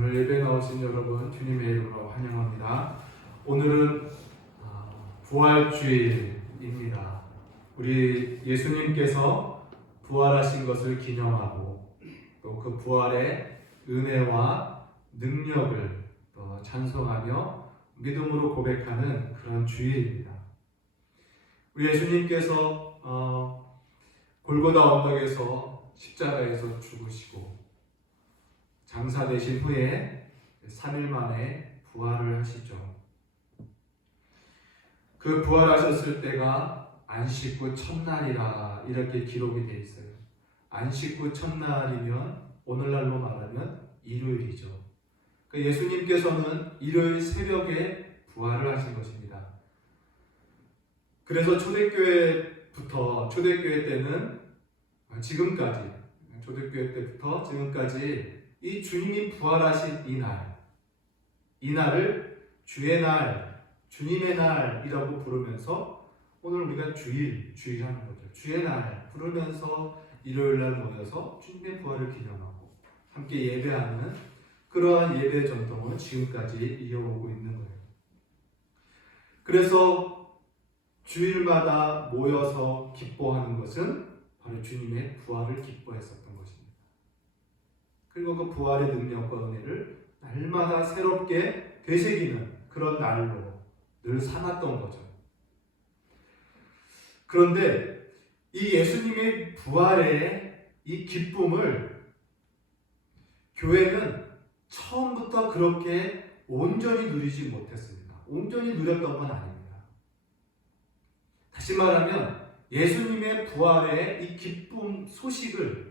오늘 예배 나오신 여러분 주님의 이름으로 환영합니다. 오늘은 부활주일입니다. 우리 예수님께서 부활하신 것을 기념하고 또 그 부활의 은혜와 능력을 또 찬송하며 믿음으로 고백하는 그런 주일입니다. 우리 예수님께서 골고다 언덕에서 십자가에서 죽으시고 장사되신 후에 3일 만에 부활을 하시죠. 그 부활하셨을 때가 안식구 첫날이라 이렇게 기록이 되어 있어요. 안식구 첫날이면 오늘날로 말하면 일요일이죠. 예수님께서는 일요일 새벽에 부활을 하신 것입니다. 그래서 초대교회 때는 지금까지 초대교회 때부터 지금까지 이 주님이 부활하신 이날을 주의 날, 주님의 날이라고 부르면서 오늘 우리가 주일하는 거죠. 주의 날 부르면서 일요일 날 모여서 주님의 부활을 기념하고 함께 예배하는 그러한 예배 전통은 지금까지 이어오고 있는 거예요. 그래서 주일마다 모여서 기뻐하는 것은 바로 주님의 부활을 기뻐했었던 것입니다. 그리고 그 부활의 능력과 은혜를 날마다 새롭게 되새기는 그런 날로 늘 삼았던 거죠. 그런데 이 예수님의 부활의 이 기쁨을 교회는 처음부터 그렇게 온전히 누리지 못했습니다. 온전히 누렸던 건 아닙니다. 다시 말하면 예수님의 부활의 이 기쁨 소식을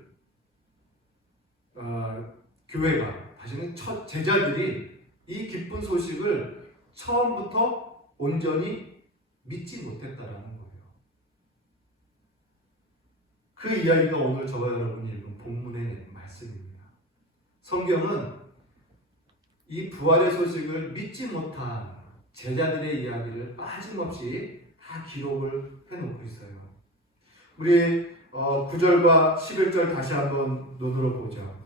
교회가, 다시는 첫 제자들이 이 기쁜 소식을 처음부터 온전히 믿지 못했다라는 거예요. 그 이야기가 오늘 저와 여러분이 읽은 본문의 말씀입니다. 성경은 이 부활의 소식을 믿지 못한 제자들의 이야기를 빠짐없이 다 기록을 해놓고 있어요. 우리 9절과 11절 다시 한번 눈으로 보자.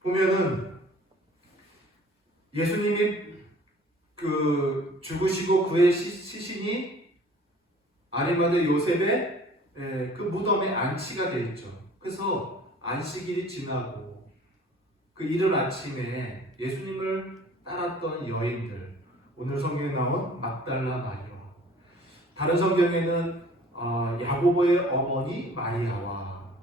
보면은 예수님이 죽으시고 그의 시신이 아리마대 요셉의 그 무덤에 안치가 되어 있죠. 그래서 안식일이 지나고 그 이른 아침에 예수님을 따랐던 여인들, 오늘 성경에 나온 막달라 마리아, 다른 성경에는 야고보의 어머니 마리아와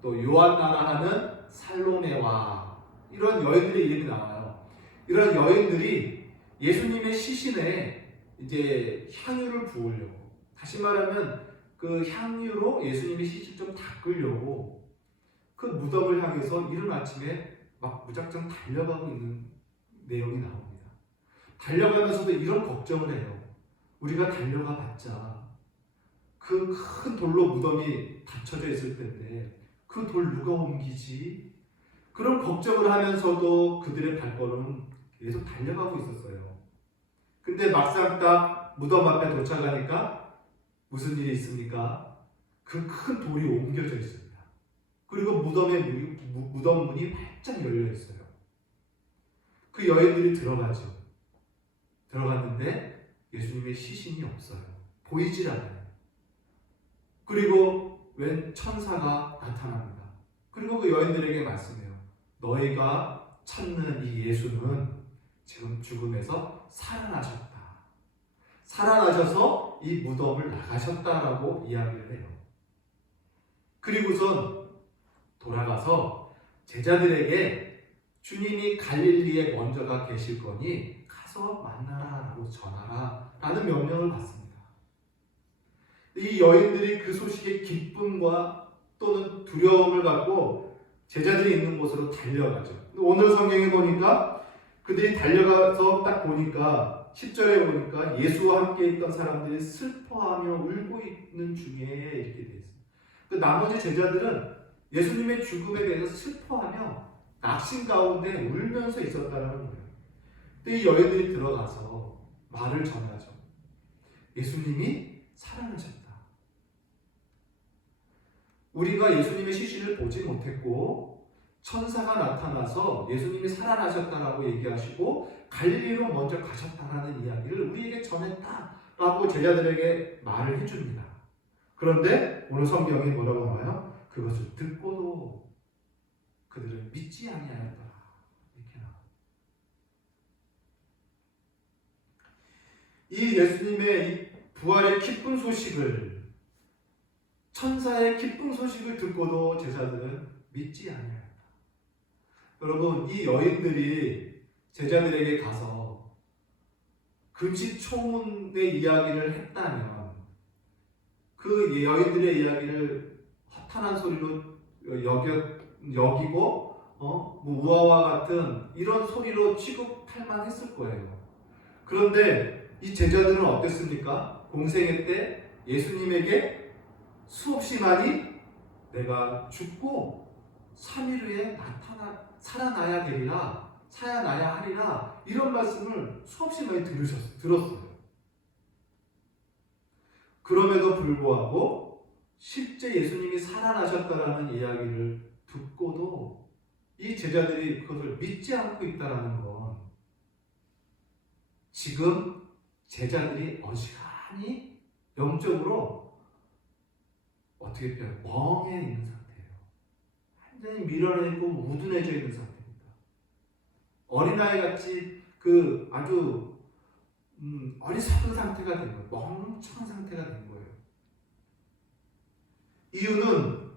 또 요한나라 하는 살로메와 이런 여인들의 이름이 나와요. 이런 여인들이 예수님의 시신에 이제 향유를 부으려고, 다시 말하면 그 향유로 예수님의 시신 좀 닦으려고 그 무덤을 향해서 이른 아침에 막 무작정 달려가고 있는 내용이 나옵니다. 달려가면서도 이런 걱정을 해요. 우리가 달려가 봤자 그 큰 돌로 무덤이 닫혀져 있을 텐데 그 돌 누가 옮기지? 그런 걱정을 하면서도 그들의 발걸음은 계속 달려가고 있었어요. 근데 막상 딱 무덤 앞에 도착하니까 무슨 일이 있습니까? 그 큰 돌이 옮겨져 있습니다. 그리고 무덤 문이 활짝 열려 있어요. 그 여인들이 들어가죠. 들어갔는데 예수님의 시신이 없어요. 보이질 않아요. 그리고 웬 천사가 나타납니다. 그리고 그 여인들에게 말씀해요. 너희가 찾는 이 예수는 지금 죽음에서 살아나셨다. 살아나셔서 이 무덤을 나가셨다라고 이야기를 해요. 그리고선 돌아가서 제자들에게 주님이 갈릴리에 먼저가 계실 거니 가서 만나라라고 전하라 라는 명령을 받습니다. 이 여인들이 그 소식에 기쁨과 또는 두려움을 갖고 제자들이 있는 곳으로 달려가죠. 오늘 성경에 보니까 그들이 달려가서 딱 보니까 10절에 보니까 예수와 함께 있던 사람들이 슬퍼하며 울고 있는 중에 이렇게 되어 있습니다. 그 나머지 제자들은 예수님의 죽음에 대해서 슬퍼하며 낙심 가운데 울면서 있었다는 거예요. 근데 이 여인들이 들어가서 말을 전하죠. 예수님이 살아나셨다. 우리가 예수님의 시신을 보지 못했고 천사가 나타나서 예수님이 살아나셨다라고 얘기하시고 갈릴리로 먼저 가셨다라는 이야기를 우리에게 전했다라고 제자들에게 말을 해줍니다. 그런데 오늘 성경이 뭐라고 나와요? 그것을 듣고도 그들은 믿지 아니하였더라. 이렇게 나와요. 이 예수님의 이 부활의 기쁜 소식을, 천사의 기쁜 소식을 듣고도 제자들은 믿지 아니하였다. 여러분, 이 여인들이 제자들에게 가서 금시초문의 이야기를 했다면 그 여인들의 이야기를 허탄한 소리로 여기고 뭐 우화와 같은 이런 소리로 취급할 만했을 거예요. 그런데 이 제자들은 어땠습니까? 공생애 때 예수님에게 수없이 많이 내가 죽고 3일 후에 살아나야 되리라, 살아나야 하리라, 이런 말씀을 수없이 많이 들었어요. 그럼에도 불구하고 실제 예수님이 살아나셨다라는 이야기를 듣고도 이 제자들이 그것을 믿지 않고 있다는 건 지금 제자들이 어지간히 영적으로 어떻게 표현해요? 멍해 있는 상태예요. 완전히 밀어내고 우둔해져 있는 상태입니다. 어린아이같이 아주 어리석은 상태가 된 거예요. 멍청한 상태가 된 거예요. 이유는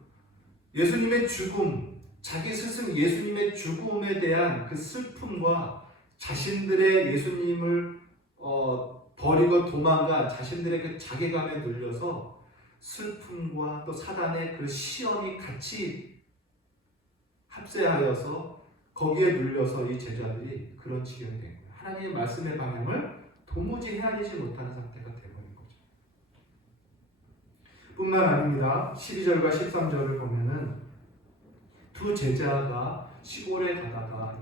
예수님의 죽음, 자기 스승 예수님의 죽음에 대한 그 슬픔과 자신들의 예수님을 버리고 도망간 자신들의 그 자괴감에 눌려서 슬픔과 또 사단의 그 시험이 같이 합세하여서 거기에 눌려서 이 제자들이 그런 지경이 된 거예요. 하나님의 말씀의 방향을 도무지 헤아리지 못하는 상태가 되어버린 거죠. 뿐만 아닙니다. 12절과 13절을 보면은 두 제자가 시골에 가다가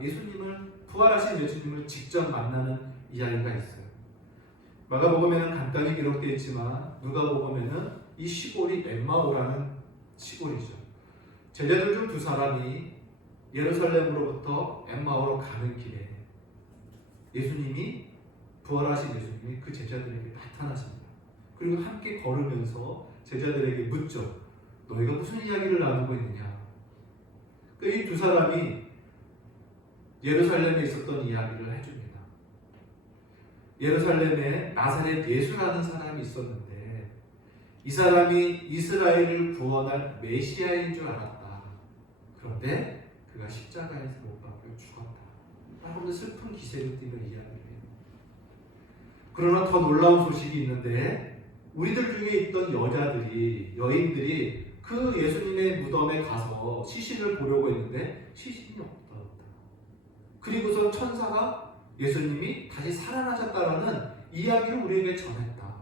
부활하신 예수님을 직접 만나는 이야기가 있어요. 마가복음에는 간단히 기록되어 있지만 누가복음에는 이 시골이 엠마오라는 시골이죠. 제자들 중 두 사람이 예루살렘으로부터 엠마오로 가는 길에 부활하신 예수님이 그 제자들에게 나타나십니다. 그리고 함께 걸으면서 제자들에게 묻죠. 너희가 무슨 이야기를 나누고 있느냐? 이 두 사람이 예루살렘에 있었던 이야기를 해줍니다. 예루살렘에 나사렛 예수라는 사람이 있었는데 이 사람이 이스라엘을 구원할 메시아인 줄 알았다. 그런데 그가 십자가에서 못 박혀 죽었다. 라고 슬픈 기세를 띠는 이야기를 해요. 그러나 더 놀라운 소식이 있는데 우리들 중에 있던 여인들이 그 예수님의 무덤에 가서 시신을 보려고 했는데 시신이 없다. 그리고서 천사가 예수님이 다시 살아나셨다라는 이야기를 우리에게 전했다.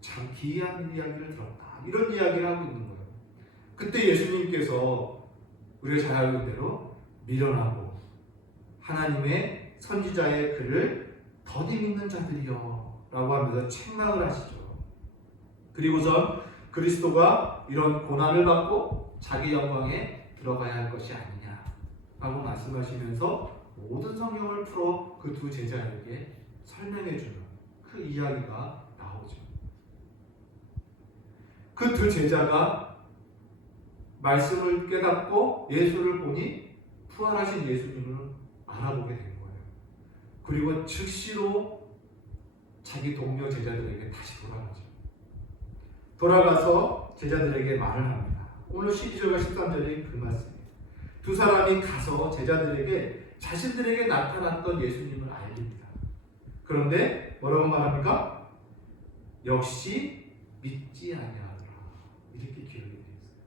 참 기이한 이야기를 들었다. 이런 이야기를 하고 있는 거예요. 그때 예수님께서 우리가 잘 알고 있는 대로 미련하고 하나님의 선지자의 글을 더디 믿는 자들이여 라고 하면서 책망을 하시죠. 그리고선 그리스도가 이런 고난을 받고 자기 영광에 들어가야 할 것이 아니냐 라고 말씀하시면서 모든 성경을 풀어 그 두 제자에게 설명해주는 그 이야기가 나오죠. 그 두 제자가 말씀을 깨닫고 예수를 보니 부활하신 예수님을 알아보게 된 거예요. 그리고 즉시로 자기 동료 제자들에게 다시 돌아가죠. 돌아가서 제자들에게 말을 합니다. 오늘 12절과 13절이 그 말씀이에요. 두 사람이 가서 제자들에게 자신들에게 나타났던 예수님을 알립니다. 그런데 뭐라고 말합니까? 역시 믿지 아니하더라. 이렇게 기록이 되어 있어요.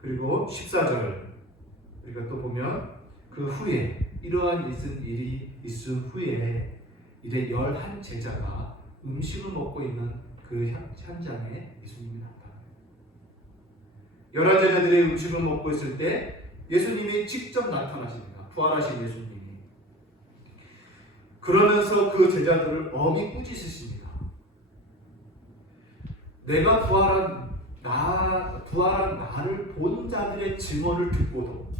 그리고 14절 우리가 또 보면 그 후에 이러한 일이 있은 후에 이제 11 제자가 음식을 먹고 있는 그 현장에 예수님이 나타나요. 11 제자들이 음식을 먹고 있을 때 예수님이 직접 나타나십니다. 부활하신 예수님이. 그러면서 그 제자들을 엄히 꾸짖으십니다. 내가 부활한 부활한 나를 본 자들의 증언을 듣고도,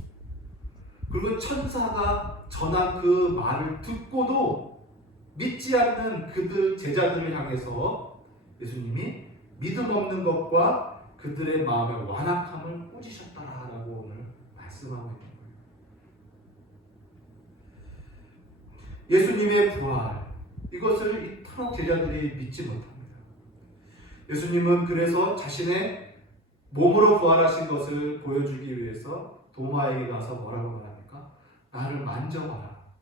그리고 천사가 전한 그 말을 듣고도 믿지 않는 그들 제자들을 향해서 예수님이 믿음 없는 것과 그들의 마음의 완악함을 꾸짖으셨다라고 오늘 말씀하고 있는 거예요. 예수님의 부활, 이것을 이 타락 제자들이 믿지 못합니다. 예수님은 그래서 자신의 몸으로 부활하신 것을 보여주기 위해서 도마에게 가서 뭐라고 말합니까? 나를 만져봐라.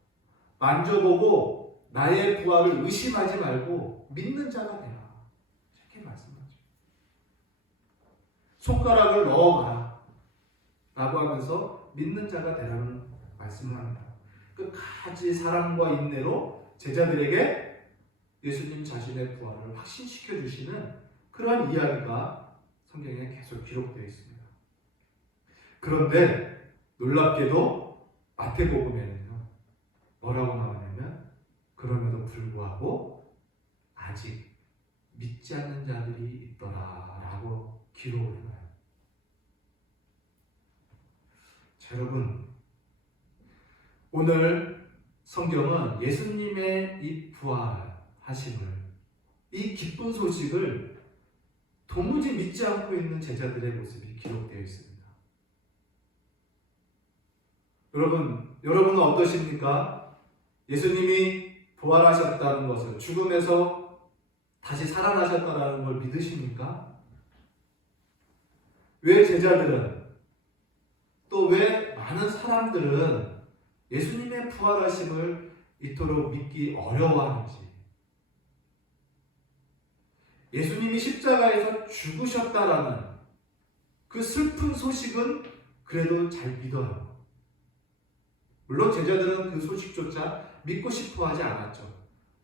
만져보고 나의 부활을 의심하지 말고 믿는 자가 되라. 이렇게 말씀하죠. 손가락을 넣어봐라 라고 하면서 믿는 자가 되라는 말씀을 합니다. 끝까지 사랑과 인내로 제자들에게 예수님 자신의 부활을 확신시켜 주시는 그런 이야기가 성경에 계속 기록되어 있습니다. 그런데 놀랍게도 마태복음에는요, 뭐라고 나오냐면 그럼에도 불구하고 아직 믿지 않는 자들이 있더라라고 기록을 해요. 자, 여러분, 오늘 성경은 예수님의 이 부활하심을, 이 기쁜 소식을 도무지 믿지 않고 있는 제자들의 모습이 기록되어 있습니다. 여러분은 어떠십니까? 예수님이 부활하셨다는 것을, 죽음에서 다시 살아나셨다는 걸 믿으십니까? 왜 제자들은, 또 왜 많은 사람들은 예수님의 부활하심을 이토록 믿기 어려워하는지, 예수님이 십자가에서 죽으셨다라는 그 슬픈 소식은 그래도 잘 믿어요. 물론 제자들은 그 소식조차 믿고 싶어 하지 않았죠.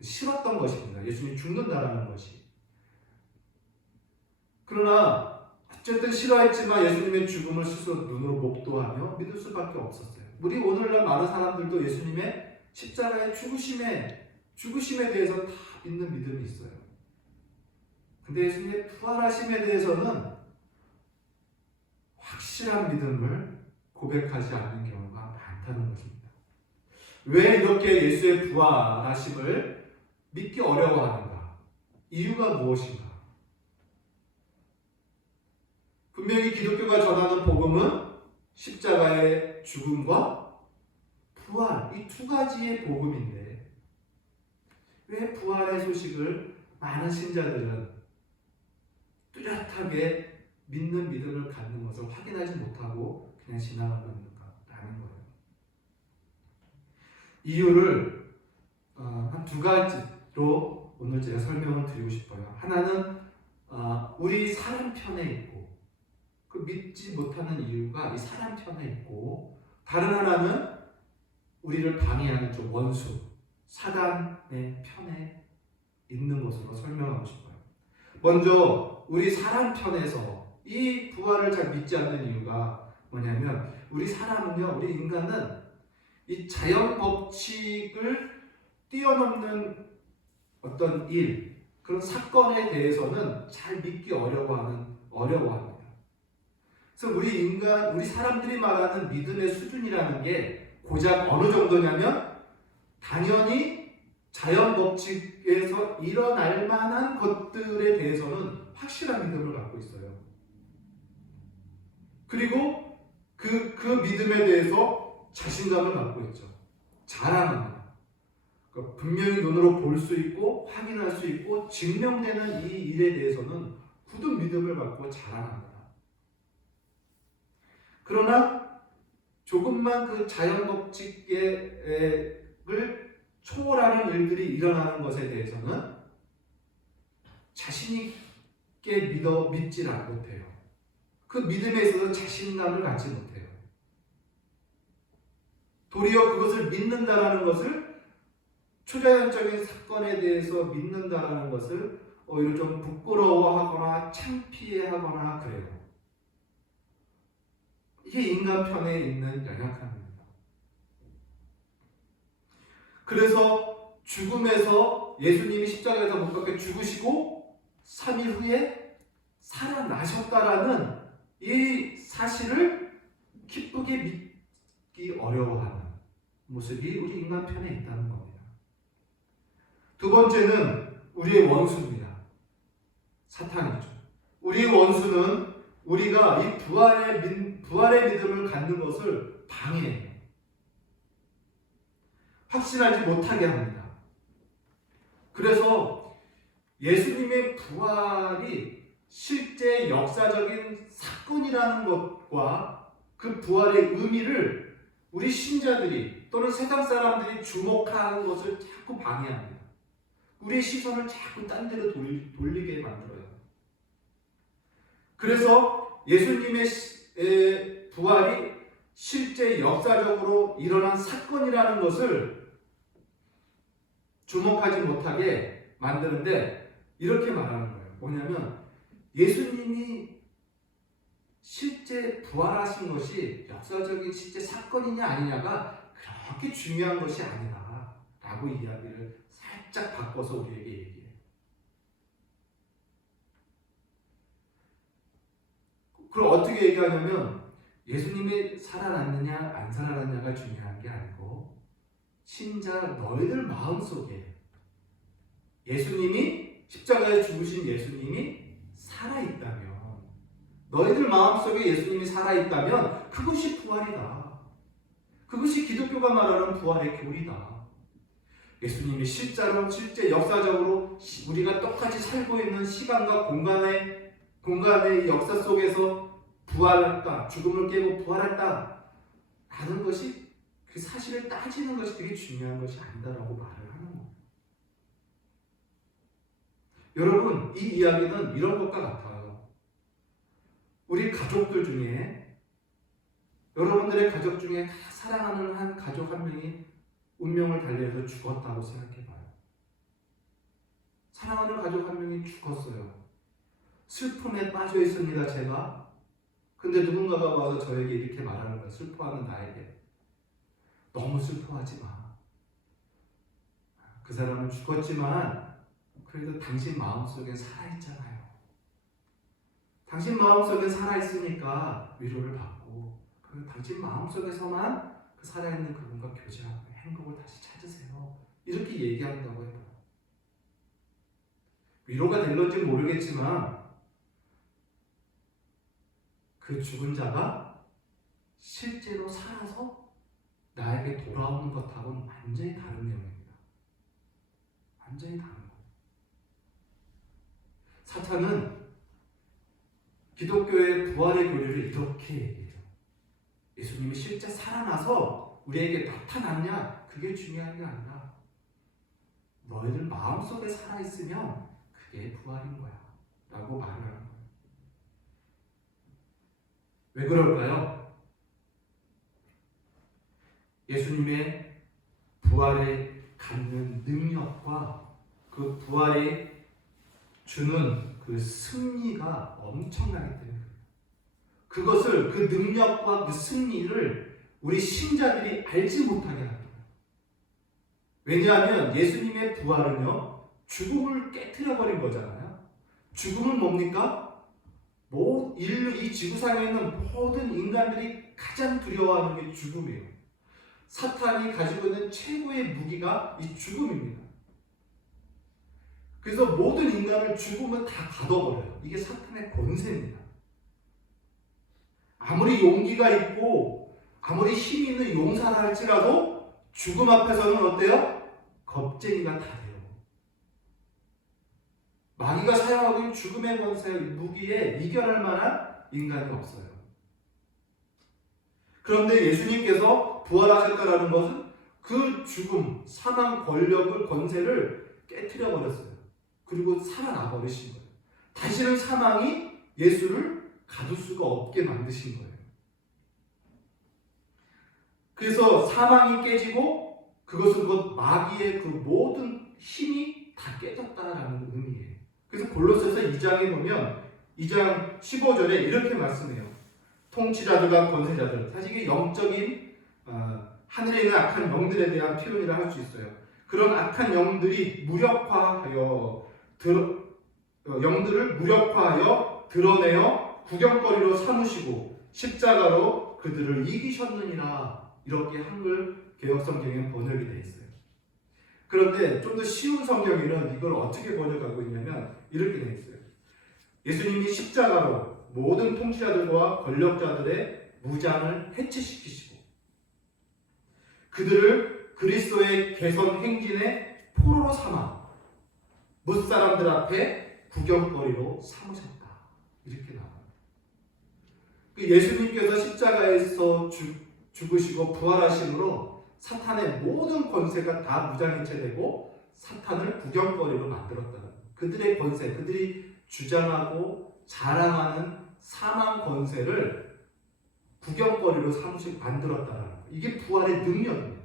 싫었던 것입니다. 예수님이 죽는다라는 것이. 그러나 어쨌든 싫어했지만 예수님의 죽음을 스스로 눈으로 목도하며 믿을 수밖에 없었어요. 우리 오늘날 많은 사람들도 예수님의 십자가의 죽으심에 대해서 다 믿는 믿음이 있어요. 근데 예수님의 부활하심에 대해서는 확실한 믿음을 고백하지 않는 경우가 많다는 것입니다. 왜 이렇게 예수의 부활하심을 믿기 어려워하는가? 이유가 무엇인가? 분명히 기독교가 전하는 복음은 십자가의 죽음과 부활, 이 두 가지의 복음인데 왜 부활의 소식을 많은 신자들은 뚜렷하게 믿는 믿음을 갖는 것을 확인하지 못하고 그냥 지나가는 건가라는 거예요. 이유를 한 두 가지로 오늘 제가 설명을 드리고 싶어요. 하나는 우리 사람 편에 있고, 그 믿지 못하는 이유가 이 사람 편에 있고, 다른 하나는 우리를 방해하는 좀 원수, 사단의 편에 있는 것으로 설명하고 싶어요. 먼저 우리 사람 편에서 이 부활을 잘 믿지 않는 이유가 뭐냐면, 우리 사람은요, 우리 인간은 이 자연 법칙을 뛰어넘는 어떤 일, 그런 사건에 대해서는 잘 믿기 어려워합니다. 그래서 우리 사람들이 말하는 믿음의 수준이라는 게 고작 어느 정도냐면, 당연히 자연 법칙에서 일어날 만한 것들에 대해서는 확실한 믿음을 갖고 있어요. 그리고 그 믿음에 대해서 자신감을 갖고 있죠. 자랑합니다. 그러니까 분명히 눈으로 볼 수 있고 확인할 수 있고 증명되는 이 일에 대해서는 굳은 믿음을 갖고 자랑합니다. 그러나 조금만 그 자연 법칙을 초월하는 일들이 일어나는 것에 대해서는 자신 있게 믿지 못해요. 그 믿음에 있어서 자신감을 갖지 못해요. 도리어 그것을 믿는다라는 것을, 초자연적인 사건에 대해서 믿는다라는 것을 오히려 좀 부끄러워하거나 창피해하거나 그래요. 이게 인간 편에 있는 연약함입니다. 그래서 죽음에서 예수님이 십자가에서 못 박혀 죽으시고 3일 후에 살아나셨다라는 이 사실을 기쁘게 믿기 어려워하는 모습이 우리 인간 편에 있다는 겁니다. 두 번째는 우리의 원수입니다. 사탄이죠. 우리의 원수는 우리가 이 부활의 믿음을 갖는 것을 방해해요. 확신하지 못하게 합니다. 그래서 예수님의 부활이 실제 역사적인 사건이라는 것과 그 부활의 의미를 우리 신자들이 또는 세상 사람들이 주목하는 것을 자꾸 방해합니다. 우리의 시선을 자꾸 딴 데로 돌리게 만들어요. 그래서 예수님의 부활이 실제 역사적으로 일어난 사건이라는 것을 주목하지 못하게 만드는데 이렇게 말하는 거예요. 뭐냐면 예수님이 실제 부활하신 것이 역사적인 실제 사건이냐 아니냐가 그렇게 중요한 것이 아니라 라고 이야기를 살짝 바꿔서 우리에게 얘기해요. 그럼 어떻게 얘기하냐면 예수님이 살아났느냐 안 살아났느냐가 중요한 게 아니고 신자 너희들 마음속에 예수님이 십자가에 죽으신 예수님이 살아있다면 너희들 마음속에 예수님이 살아있다면 그것이 부활이다. 그것이 기독교가 말하는 부활의 교리다. 예수님이 실제 역사적으로 우리가 똑같이 살고 있는 시간과 공간의 역사 속에서 부활했다. 죽음을 깨고 부활했다. 라는 것이 그 사실을 따지는 것이 되게 중요한 것이 아니다라고 말을 하는 거예요. 여러분, 이 이야기는 이런 것과 같아요. 우리 가족들 중에 여러분들의 가족 중에 사랑하는 한 가족 한 명이 운명을 달리해서 죽었다고 생각해봐요. 사랑하는 가족 한 명이 죽었어요. 슬픔에 빠져 있습니다, 제가. 근데 누군가가 와서 저에게 이렇게 말하는 거예요. 슬퍼하는 나에게. 너무 슬퍼하지 마. 그 사람은 죽었지만 그래도 당신 마음속에 살아있잖아요. 당신 마음속에 살아있으니까 위로를 받고 그리고 당신 마음속에서만 그 살아있는 그분과 교제하고 행복을 다시 찾으세요. 이렇게 얘기한다고 해요. 위로가 된 건지 모르겠지만 그 죽은 자가 실제로 살아서 나에게 돌아오는 것하고는 완전히 다른 내용입니다. 완전히 다른 거예요. 사탄은 기독교의 부활의 교리를 이렇게 얘기해요. 예수님이 실제 살아나서 우리에게 나타났냐? 그게 중요한 게 아니라 너희들 마음속에 살아있으면 그게 부활인 거야 라고 말을 하는 거예요. 왜 그럴까요? 예수님의 부활에 갖는 능력과 그 부활에 주는 그 승리가 엄청나기 때문에 그것을 그 능력과 그 승리를 우리 신자들이 알지 못하게 합니다. 왜냐하면 예수님의 부활은요 죽음을 깨트려 버린 거잖아요. 죽음은 뭡니까? 인류 이 지구상에 있는 모든 인간들이 가장 두려워하는 게 죽음이에요. 사탄이 가지고 있는 최고의 무기가 이 죽음입니다. 그래서 모든 인간을 죽음은 다 가둬버려요. 이게 사탄의 권세입니다. 아무리 용기가 있고 아무리 힘이 있는 용사라 할지라도 죽음 앞에서는 어때요? 겁쟁이가 다 돼요. 마귀가 사용하고 있는 죽음의 권세 무기에 이겨낼 만한 인간이 없어요. 그런데 예수님께서 부활하셨다는 것은 그 죽음, 사망 권력을 권세를 깨트려 버렸어요. 그리고 살아나 버리신 거예요. 다시는 사망이 예수를 가둘 수가 없게 만드신 거예요. 그래서 사망이 깨지고 그것은 곧 마귀의 그 모든 힘이 다 깨졌다라는 의미예요. 그래서 골로새서 2장에 보면 2장 15절에 이렇게 말씀해요. 통치자들과 권세자들, 사실 이게 영적인 하늘에 있는 악한 영들에 대한 표현이라 할 수 있어요. 그런 악한 영들이 영들을 무력화하여 드러내어 구경거리로 삼으시고 십자가로 그들을 이기셨느니라. 이렇게 한글 개역성경에 번역이 되어 있어요. 그런데 좀 더 쉬운 성경에는 이걸 어떻게 번역하고 있냐면 이렇게 되어 있어요. 예수님이 십자가로 모든 통치자들과 권력자들의 무장을 해체시키시고 그들을 그리스도의 개선 행진의 포로로 삼아 뭇사람들 앞에 구경거리로 삼으셨다. 이렇게 나와요. 예수님께서 십자가에서 죽으시고 부활하심으로 사탄의 모든 권세가 다 무장해체되고 사탄을 구경거리로 만들었다는 거예요. 그들의 권세, 그들이 주장하고 자랑하는 사망 권세를 구경거리로 만들었다는 거예요. 이게 부활의 능력입니다.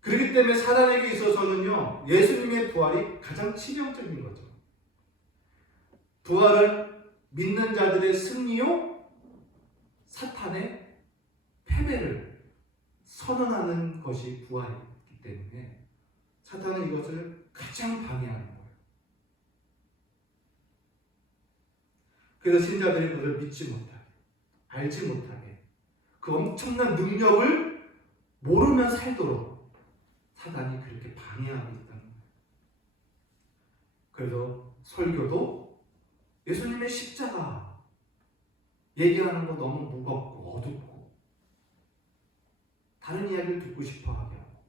그렇기 때문에 사단에게 있어서는요, 예수님의 부활이 가장 치명적인 거죠. 부활은 믿는 자들의 승리요, 사탄의 패배를 선언하는 것이 부활이기 때문에 사탄은 이것을 가장 방해하는 거예요. 그래서 신자들이 그를 믿지 못하게, 알지 못하게, 그 엄청난 능력을 모르면 살도록 사단이 그렇게 방해하고 있다는 거예요. 그래서 설교도 예수님의 십자가 얘기하는 거 너무 무겁고 어둡고 다른 이야기를 듣고 싶어 하게 하고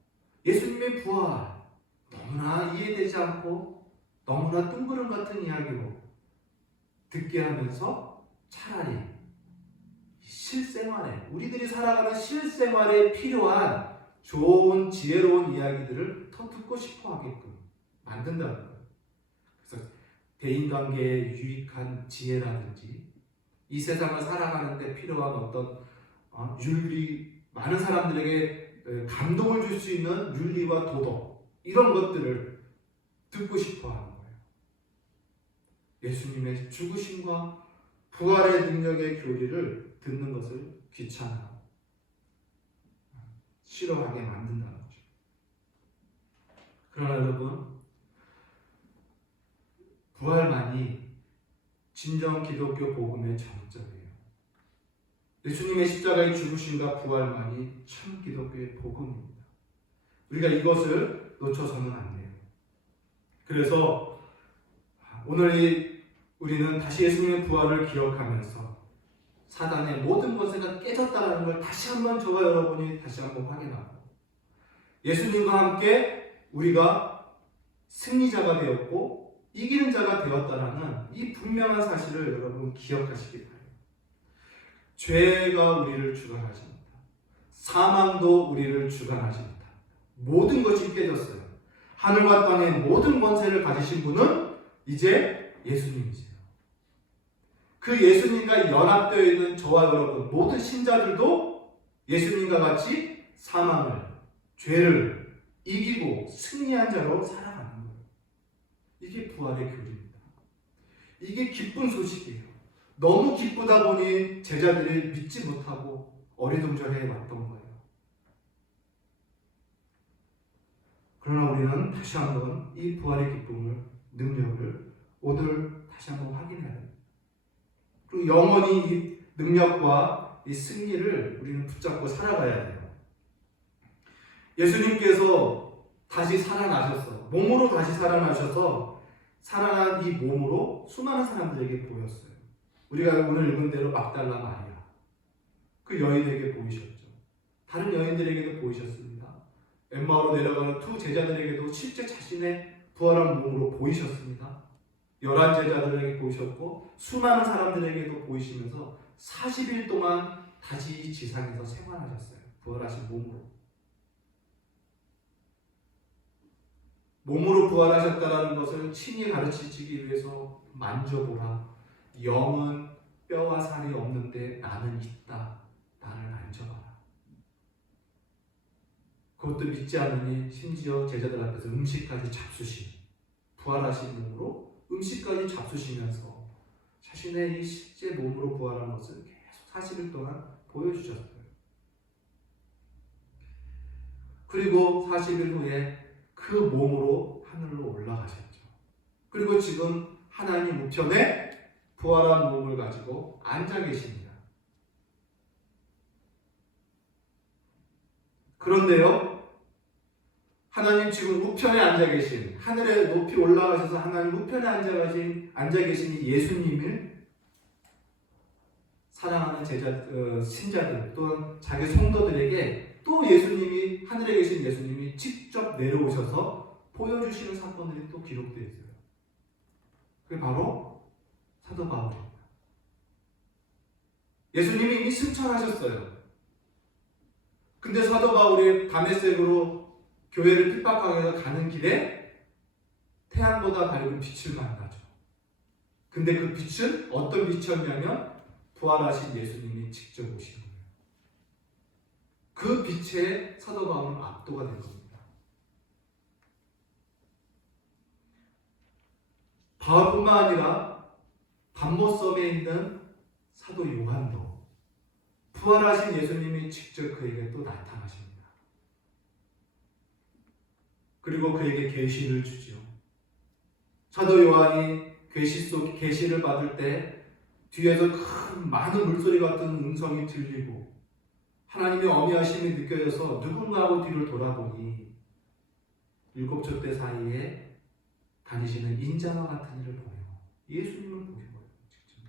예수님의 부활 너무나 이해되지 않고 너무나 뜬구름 같은 이야기로 듣게 하면서 차라리 실생활에 우리들이 살아가는 실생활에 필요한 좋은 지혜로운 이야기들을 더 듣고 싶어 하게끔 만든다는 거예요. 그래서 대인관계에 유익한 지혜라든지 이 세상을 살아가는데 필요한 어떤 윤리, 많은 사람들에게 감동을 줄 수 있는 윤리와 도덕 이런 것들을 듣고 싶어 하는 거예요. 예수님의 죽으심과 부활의 능력의 교리를 듣는 것을 귀찮아하고 싫어하게 만든다는 거죠. 그러나 여러분, 부활만이 진정 기독교 복음의 정점이에요. 예수님의 십자가의 죽으심과 부활만이 참 기독교의 복음입니다. 우리가 이것을 놓쳐서는 안 돼요. 그래서 오늘 우리는 다시 예수님의 부활을 기억하면서 사단의 모든 권세가 깨졌다는 걸 다시 한번 저와 여러분이 다시 한번 확인하고 예수님과 함께 우리가 승리자가 되었고 이기는 자가 되었다는 이 분명한 사실을 여러분 기억하시기 바랍니다. 죄가 우리를 주관하십니다. 사망도 우리를 주관하십니다. 모든 것이 깨졌어요. 하늘과 땅의 모든 권세를 가지신 분은 이제 예수님이세요. 그 예수님과 연합되어 있는 저와 여러분 모든 신자들도 예수님과 같이 사망을, 죄를 이기고 승리한 자로 살아가는 거예요. 이게 부활의 교리입니다. 이게 기쁜 소식이에요. 너무 기쁘다 보니 제자들이 믿지 못하고 어리둥절해 왔던 거예요. 그러나 우리는 다시 한번 이 부활의 기쁨을, 능력을 오늘 다시 한번 확인해야 됩니다. 그리고 영원히 이 능력과 이 승리를 우리는 붙잡고 살아가야 돼요. 예수님께서 다시 살아나셨어요. 몸으로 다시 살아나셔서 살아난 이 몸으로 수많은 사람들에게 보였어요. 우리가 오늘 읽은 대로 막달라 마리아, 그 여인에게 보이셨죠. 다른 여인들에게도 보이셨습니다. 엠마오로 내려가는 두 제자들에게도 실제 자신의 부활한 몸으로 보이셨습니다. 11제자들에게 보이셨고 수많은 사람들에게도 보이시면서 40일 동안 다시 이 지상에서 생활하셨어요. 부활하신 몸으로. 몸으로 부활하셨다는 것을 친히 가르치시기 위해서 만져보라. 영은 뼈와 살이 없는데 나는 있다. 나를 만져봐라. 그것도 믿지 않으니 심지어 제자들 앞에서 음식까지 잡수신, 부활하신 몸으로 음식까지 잡수시면서 자신의 이 실제 몸으로 부활한 것을 계속 40일 동안 보여주셨어요. 그리고 40일 후에 그 몸으로 하늘로 올라가셨죠. 그리고 지금 하나님 우편에 부활한 몸을 가지고 앉아 계십니다. 그런데요, 하나님 지금 우편에 앉아 계신, 하늘에 높이 올라가셔서 하나님 우편에 앉아 계신 예수님을 사랑하는 신자들 또는 자기 성도들에게 또 예수님이, 하늘에 계신 예수님이 직접 내려오셔서 보여주시는 사건들이 또 기록되어 있어요. 그게 바로 사도 바울입니다. 예수님이 이미 승천하셨어요. 근데 사도 바울이 다메섹으로 교회를 핍박하기 위해서 가는 길에 태양보다 밝은 빛을 만나죠. 근데 그 빛은 어떤 빛이었냐면 부활하신 예수님이 직접 오신 거예요. 그 빛에 사도 바울은 압도가 된 겁니다. 바울뿐만 아니라 반모섬에 있는 사도 요한도 부활하신 예수님이 직접 그에게 또 나타나십니다. 그리고 그에게 계시를 주죠. 사도 요한이 계시를 받을 때 뒤에서 큰 많은 물소리 같은 음성이 들리고 하나님의 어미하심이 느껴져서 누군가 하고 뒤를 돌아보니 7촛대 사이에 다니시는 인자와 같은 이를 보며 예수님을 보신 거예요. 직접.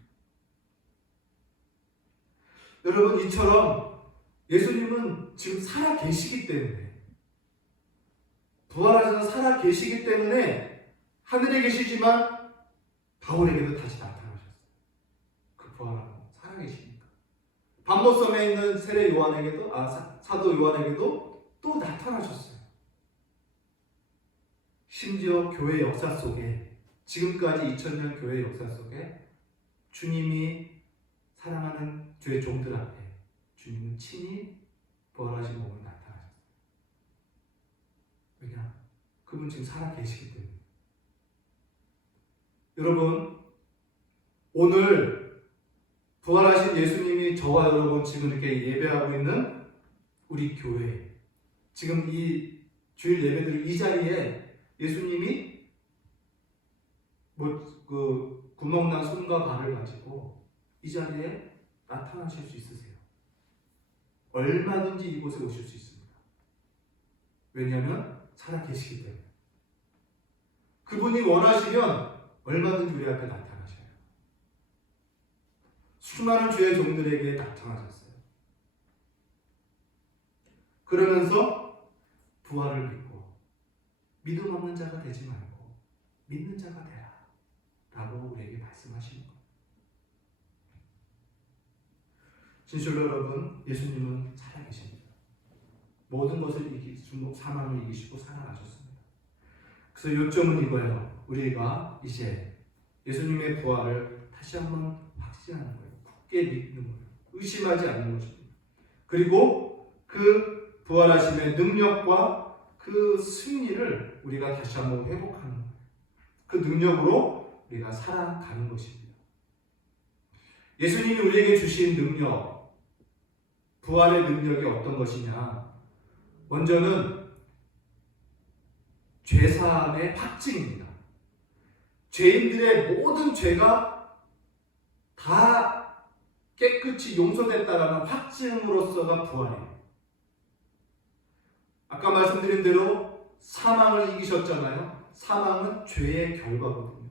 여러분, 이처럼 예수님은 지금 살아 계시기 때문에, 부활하셔서 살아 계시기 때문에 하늘에 계시지만 바울에게도 다시 나타나셨어요. 그 부활하고 살아 계시니까. 반모섬에 있는 세례 요한에게도, 사도 요한에게도 또 나타나셨어요. 심지어 교회 역사 속에, 지금까지 2000년 교회 역사 속에 주님이 사랑하는 주의 종들 앞에 주님은 친히 부활하신 몸을 나타나셨어요. 왜냐? 그분 지금 살아 계시기 때문에. 여러분, 오늘 부활하신 예수님이 저와 여러분 지금 이렇게 예배하고 있는 우리 교회, 지금 이 주일 예배드릴 이 자리에 예수님이 구멍난 손과 발을 가지고 이 자리에 나타나실 수 있으세요. 얼마든지 이곳에 오실 수 있습니다. 왜냐하면 살아 계시기 때문에. 그분이 원하시면 얼마든지 우리 앞에 나타나셔요. 수많은 주의 종들에게 나타나셨어요. 그러면서 부활을 믿고 믿음 없는 자가 되지 말고 믿는 자가 되라 라고 우리에게 말씀하시는 거예요. 진실로 여러분, 예수님은 살아계십니다. 모든 것을 이기시고 사망을 이기시고 살아나셨습니다. 그래서 요점은 이거예요. 우리가 이제 예수님의 부활을 다시 한번 확신하는 거예요. 굳게 믿는 거예요. 의심하지 않는 것입니다. 그리고 그 부활하심의 능력과 그 승리를 우리가 다시 한번 회복하는 거예요. 그 능력으로 우리가 살아가는 것입니다. 예수님이 우리에게 주신 능력, 부활의 능력이 어떤 것이냐? 먼저는 죄사함의 확증입니다. 죄인들의 모든 죄가 다 깨끗이 용서됐다라는 확증으로서가 부활이에요. 아까 말씀드린 대로 사망을 이기셨잖아요. 사망은 죄의 결과거든요.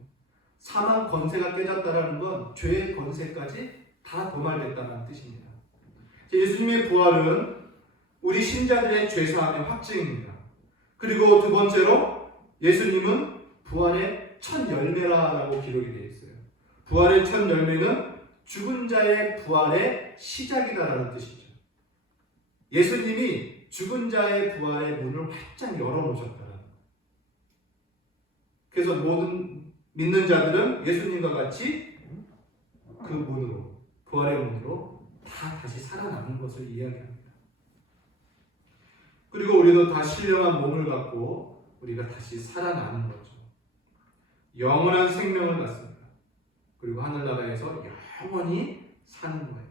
사망 권세가 깨졌다라는 건 죄의 권세까지 다 도말됐다는 뜻입니다. 예수님의 부활은 우리 신자들의 죄사함의 확증입니다. 그리고 두 번째로 예수님은 부활의 첫 열매라고 기록이 되어 있어요. 부활의 첫 열매는 죽은 자의 부활의 시작이다라는 뜻이죠. 예수님이 죽은 자의 부활의 문을 활짝 열어놓으셨다는 거예요. 그래서 모든 믿는 자들은 예수님과 같이 그 문으로, 부활의 문으로 다 다시 살아나는 것을 이야기합니다. 그리고 우리도 다 신령한 몸을 갖고 우리가 다시 살아나는 거죠. 영원한 생명을 갖습니다. 그리고 하늘나라에서 영원히 사는 거예요.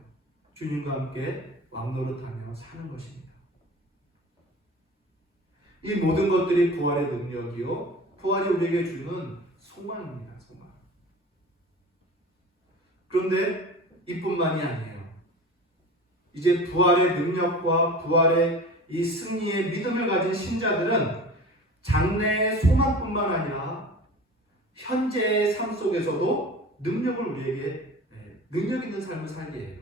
주님과 함께 왕노릇하며 사는 것입니다. 이 모든 것들이 부활의 능력이요, 부활이 우리에게 주는 소망입니다. 소망. 그런데 이뿐만이 아니에요. 이제 부활의 능력과 부활의 이 승리의 믿음을 가진 신자들은 장래의 소망뿐만 아니라 현재의 삶 속에서도 능력을 우리에게 능력 있는 삶을 살게 해요.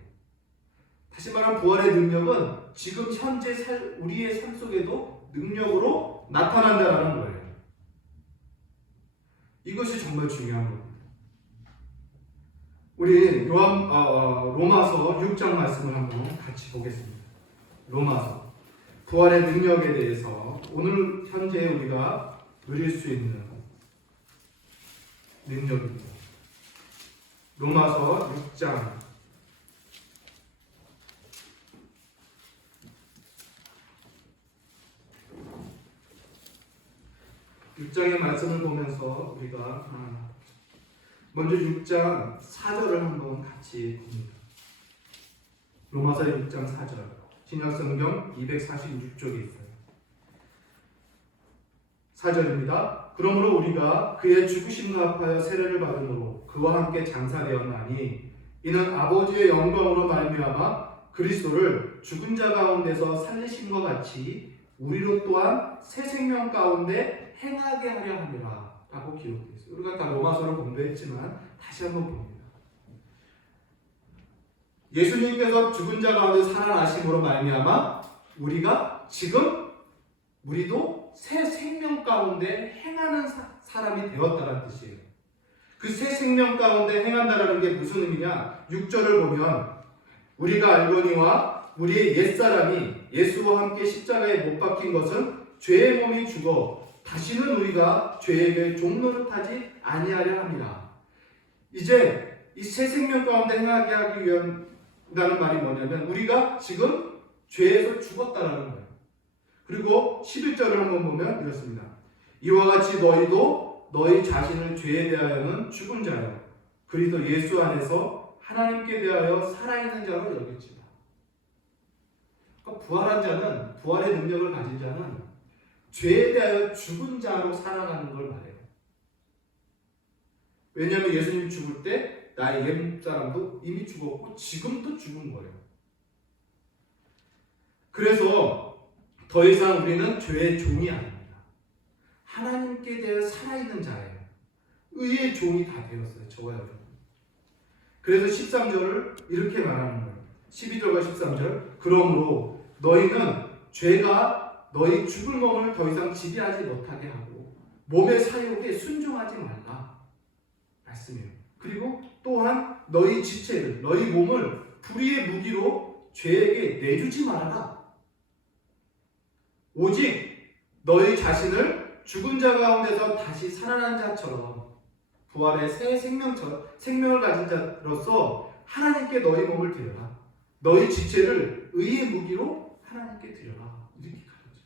다시 말하면 부활의 능력은 지금 현재 우리의 삶 속에도 능력으로 나타난다는 거예요. 이것이 정말 중요한 겁니다. 우리 로마서 6장 말씀을 한번 같이 보겠습니다. 로마서 부활의 능력에 대해서 오늘 현재 우리가 누릴 수 있는 능력입니다. 로마서 6장 6장의 말씀을 보면서 우리가 먼저 6장 4절을 한번 같이 봅니다. 로마서 6장 4절 신약성경 246쪽에 있어요. 4절입니다. 그러므로 우리가 그의 죽으심을 합하여 세례를 받음으로 그와 함께 장사되었나니 이는 아버지의 영광으로 말미암아 그리스도를 죽은 자 가운데서 살리심과 같이 우리로 또한 새 생명 가운데 행하게 하려 함이라 라고 기록되어 있어요. 우리가 다 로마서를 공부했지만 다시 한번 봅니다. 예수님께서 죽은 자 가운데 살아나심으로 말미암아 우리가 지금 우리도 새 생명 가운데 행하는 사람이 되었다는 뜻이에요. 그 새 생명 가운데 행한다라는 게 무슨 의미냐? 6절을 보면 우리가 알거니와 우리의 옛사람이 예수와 함께 십자가에 못 박힌 것은 죄의 몸이 죽어 다시는 우리가 죄에게 종노릇하지 아니하려 함이라. 이제 이 새 생명 가운데 행하게 하기 위한다는 말이 뭐냐면 우리가 지금 죄에서 죽었다라는 거예요. 그리고 11절을 한번 보면 이렇습니다. 이와 같이 너희도 너희 자신을 죄에 대하여는 죽은 자요 그리스도 예수 안에서 하나님께 대하여 살아있는 자로 여기지라. 그러니까 부활한 자는, 부활의 능력을 가진 자는 죄에 대하여 죽은 자로 살아가는 걸 말해요. 왜냐하면 예수님 죽을 때 나의 옛사람도 이미 죽었고 지금도 죽은 거예요. 그래서 더 이상 우리는 죄의 종이 아닙니다. 하나님께 대해 살아있는 자예요. 의의 종이 다 되었어요. 저와 여러분. 그래서 13절을 이렇게 말하는 거예요. 12절과 13절 그러므로 너희는 죄가 너희 죽을 몸을 더 이상 지배하지 못하게 하고 몸의 사욕에 순종하지 말라 말씀이에요. 그리고 또한 너희 지체를 너희 몸을 불의의 무기로 죄에게 내주지 말아라. 오직 너희 자신을 죽은 자 가운데서 다시 살아난 자처럼 부활의 새 생명을 가진 자로서 하나님께 너희 몸을 드려라. 너희 지체를 의의 무기로 하나님께 드려라. 이렇게 가르쳐요.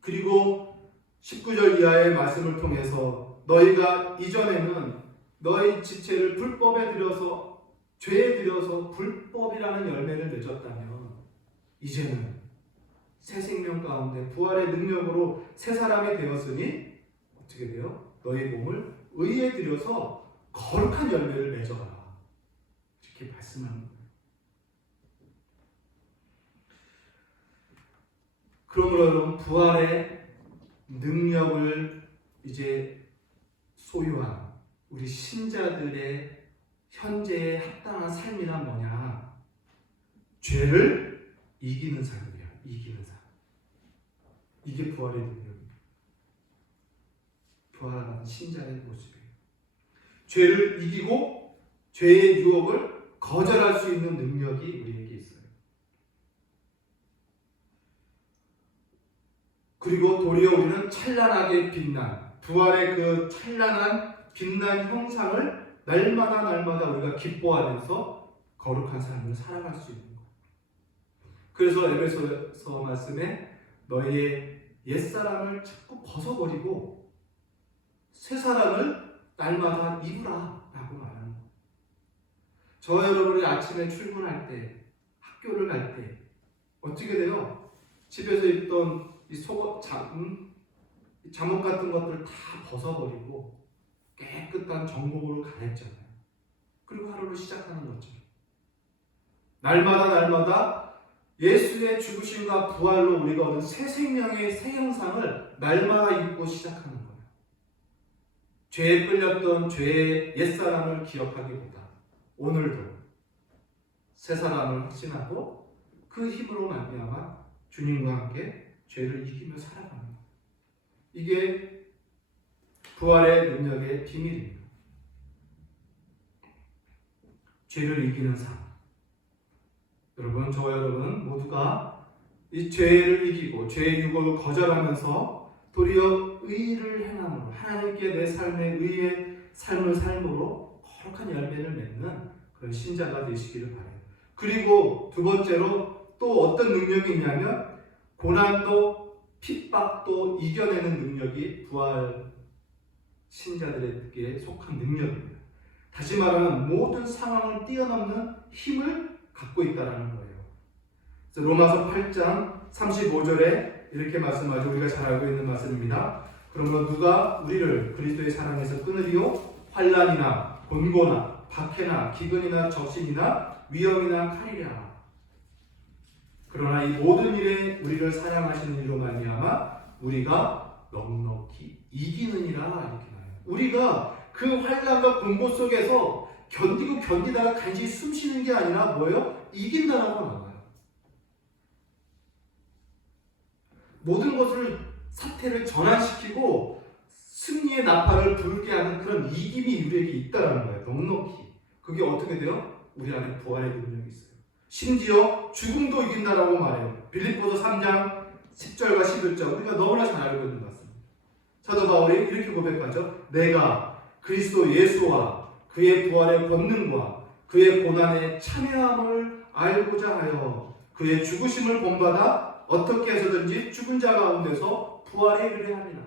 그리고 19절 이하의 말씀을 통해서 너희가 이전에는 너희 지체를 불법에 들여서 죄에 들여서 불법이라는 열매를 맺었다면 이제는 새 생명 가운데 부활의 능력으로 새 사람이 되었으니 어떻게 돼요? 너희 몸을 의에 들여서 거룩한 열매를 맺어라. 이렇게 말씀하는 거예요. 그러므로 여러분 부활의 능력을 이제 소유한 우리 신자들의 현재의 합당한 삶이란 뭐냐? 죄를 이기는 삶이에요. 이기는 삶. 이게 부활의 능력입니다. 부활한 신자의 모습이에요. 죄를 이기고 죄의 유혹을 거절할 수 있는 능력이 우리에게 있어요. 그리고 도리어 우리는 찬란하게 빛난 부활의 그 찬란한 빛난 형상을 날마다 우리가 기뻐하면서 거룩한 삶을 살아갈 수 있는 거예요. 그래서 에베소서 말씀에 너희의 옛사람을 자꾸 벗어버리고 새 사람을 날마다 입으라 라고 말하는 거예요. 저와 여러분이 아침에 출근할 때, 학교를 갈 때 어떻게 돼요? 집에서 입던 이 잠옷 같은 것들을 다 벗어버리고 깨끗한 정복으로 가렸잖아요. 그리고 하루를 시작하는 거죠. 날마다 예수의 죽으심과 부활로 우리가 얻은 새 생명의 새 형상을 날마다 입고 시작하는 거예요. 죄에 끌렸던 죄의 옛사람을 기억하기보다 오늘도 새 사람을 확신하고 그 힘으로 말미암아 주님과 함께 죄를 이기며 살아가는 거예요. 이게 부활의 능력의 비밀입니다. 죄를 이기는 삶. 여러분, 저와 여러분 모두가 이 죄를 이기고 죄의 유혹을 거절하면서 도리어 의를 행함으로 하나님께 내 삶의 의의 삶을 삶으로 거룩한 열매를 맺는 그런 신자가 되시기를 바라요. 그리고 두 번째로 또 어떤 능력이 있냐면 고난도 핍박도 이겨내는 능력이 부활 신자들에게 속한 능력입니다. 다시 말하면 모든 상황을 뛰어넘는 힘을 갖고 있다는 거예요. 그래서 로마서 8장 35절에 이렇게 말씀하죠. 우리가 잘 알고 있는 말씀입니다. 그러므로 누가 우리를 그리스도의 사랑에서 끊으리요? 환난이나 곤고나 박해나 기근이나 적신이나 위험이나 칼이랴. 그러나 이 모든 일에 우리를 사랑하시는 이로 말미암아 우리가 넉넉히 이기느니라 이렇게 말해요. 우리가 그 환난과 공고 속에서 견디다가 간신히 숨 쉬는 게 아니라 뭐예요? 이긴다라고 나와요. 모든 것을 사태를 전환시키고 승리의 나팔을 불게 하는 그런 이김이 우리에게 있다는 거예요. 넉넉히. 그게 어떻게 돼요? 우리 안에 부활의 능력이 있어요. 심지어 죽음도 이긴다라고 말해요. 빌립보서 3장 10절과 11절 우리가 너무나 잘 알고 있는 것 같습니다. 사도 바울이 이렇게 고백하죠. 내가 그리스도 예수와 그의 부활의 권능과 그의 고난의 참여함을 알고자 하여 그의 죽으심을 본받아 어떻게 해서든지 죽은 자 가운데서 부활에 이르게 하리라.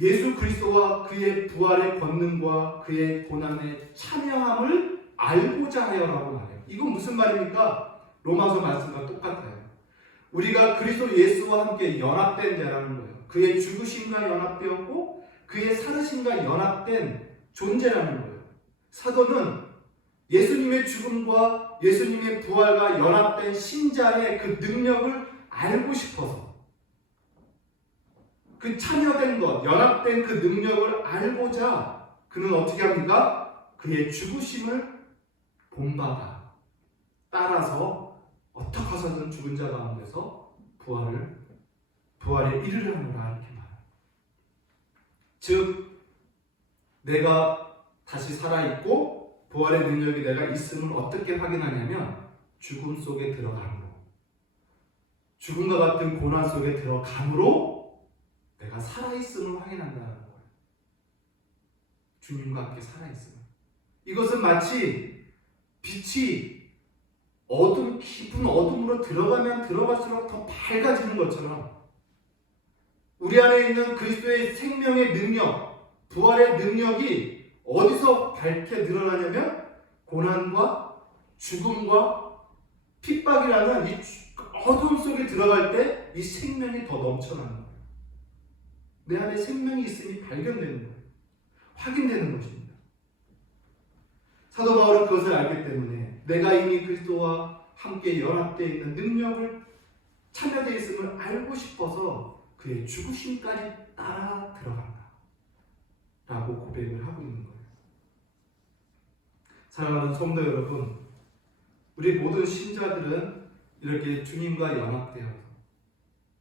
예수 그리스도와 그의 부활의 권능과 그의 고난의 참여함을 알고자 하여라고 말해요. 이건 무슨 말입니까? 로마서 말씀과 똑같아요. 우리가 그리스도 예수와 함께 연합된 자라는 거예요. 그의 죽으심과 연합되었고 그의 살으심과 연합된 존재라는 거예요. 사도는 예수님의 죽음과 예수님의 부활과 연합된 신자의 그 능력을 알고 싶어서 그 참여된 것, 연합된 그 능력을 알고자 그는 어떻게 합니까? 그의 죽으심을 본받아 따라서 어떻게 해서든 죽은 자 가운데서 부활에 이르려노라 이렇게 말해요. 즉 내가 다시 살아있고 부활의 능력이 내가 있음을 어떻게 확인하냐면 죽음 속에 들어감으로 죽음과 같은 고난 속에 들어감으로 내가 살아있음을 확인한다는 거예요. 주님과 함께 살아있음을. 이것은 마치 빛이 깊은 어둠으로 들어가면 들어갈수록 더 밝아지는 것처럼 우리 안에 있는 그리스도의 생명의 능력, 부활의 능력이 어디서 밝게 드러나냐면 고난과 죽음과 핍박이라는 이 어둠 속에 들어갈 때 이 생명이 더 넘쳐나는 거예요. 내 안에 생명이 있음이 발견되는 거예요. 확인되는 것입니다. 사도 바울은 그것을 알기 때문에 내가 이미 그리스도와 함께 연합되어 있는 능력을 참여되어 있음을 알고 싶어서 그의 죽으심까지 따라 들어간다 라고 고백을 하고 있는 거예요. 사랑하는 성도 여러분, 우리 모든 신자들은 이렇게 주님과 연합되어서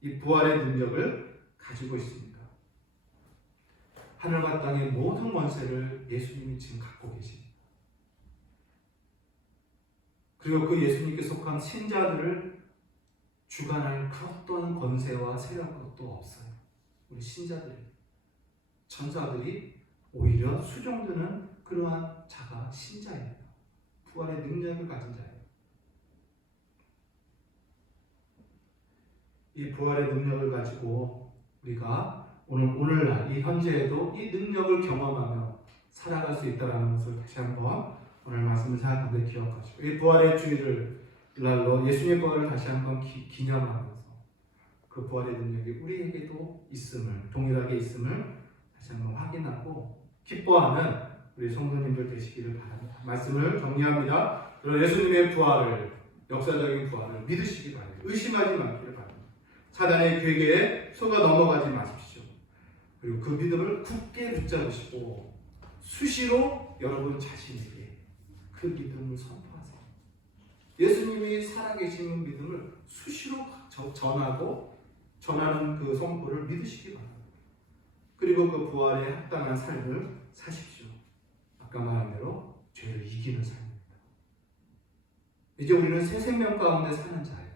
이 부활의 능력을 가지고 있습니다. 하늘과 땅의 모든 권세를 예수님이 지금 갖고 계십니다. 그리고 그 예수님께 속한 신자들을 주관할 그 어떤 권세와 세력도 없어요. 우리 신자들이, 천사들이 오히려 수종드는 그러한 자가 신자예요. 부활의 능력을 가진 자예요. 이 부활의 능력을 가지고 우리가 오늘날 이 현재에도 이 능력을 경험하며 살아갈 수 있다는 것을 다시 한번 오늘 말씀을 생각하는데 기억하시고 이 부활의 주일을 날로 예수님의 부활을 다시 한번 기념하면서 그 부활의 능력이 우리에게도 있음을, 동일하게 있음을 다시 한번 확인하고 기뻐하는 우리 성도님들 되시기를 바랍니다. 말씀을 정리합니다. 그런 예수님의 부활을, 역사적인 부활을 믿으시기 바랍니다. 의심하지 마기를 바랍니다. 사단의 괴계에 속아 넘어가지 마십시오. 그리고 그 믿음을 굳게 붙잡으시고 수시로 여러분 자신에게 그 믿음을 선포하세요. 예수님이 살아계시는 믿음을 수시로 전하는 그 선포를 믿으시기 바랍니다. 그리고 그 부활에 합당한 삶을 사십시오. 아까 말한 대로 죄를 이기는 삶입니다. 이제 우리는 새 생명 가운데 사는 자예요.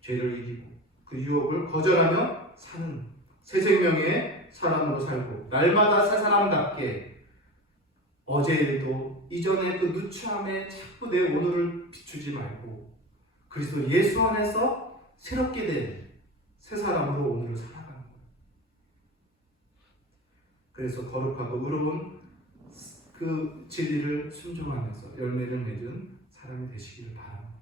죄를 이기고 그 유혹을 거절하며 사는 새 생명의 사람으로 살고 날마다 새 사람답게 어제 일도 이전의 그 누추함에 자꾸 내 오늘을 비추지 말고 그리스도 예수 안에서 새롭게 된 새 사람으로 오늘을 살아가는 거예요. 그래서 거룩하고 의로운 그 진리를 순종하면서 열매를 맺은 사람이 되시기를 바라는 거죠.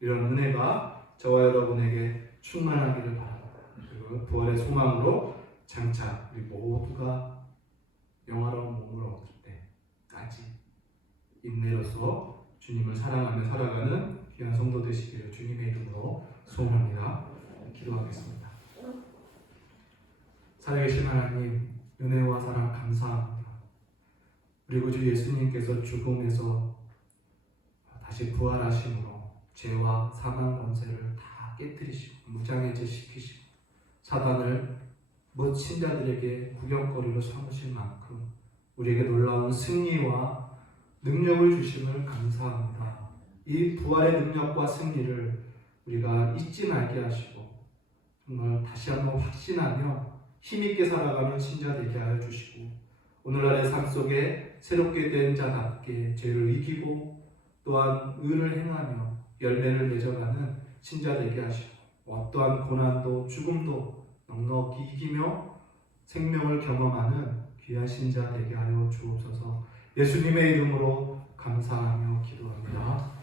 이런 은혜가 저와 여러분에게 충만하기를 바랍니다. 그리고 부활의 소망으로 장차 우리 모두가 영화로운 몸을 얻을 때까지 인내로서 주님을 사랑하며 살아가는 귀한 성도 되시기를 주님의 이름으로 소원합니다. 기도하겠습니다. 살아계신 하나님, 은혜와 사랑 감사합니다. 그리고 주 예수님께서 죽음에서 다시 부활하심으로 죄와 사망 권세를 다 깨뜨리시고 무장해제시키시고 사단을 못 신자들에게 구경거리로 삼으실 만큼 우리에게 놀라운 승리와 능력을 주심을 감사합니다. 이 부활의 능력과 승리를 우리가 잊지 말게 하시고 정말 다시 한번 확신하며 힘있게 살아가는 신자 되게 하여 주시고 오늘날의 삶 속에 새롭게 된 자답게 죄를 이기고 또한 의를 행하며 열매를 맺어가는 신자 되게 하시고 어떠한 고난도 죽음도 넉넉히 이기며 생명을 경험하는 귀한 신자 되게 하여 주옵소서. 예수님의 이름으로 감사하며 기도합니다.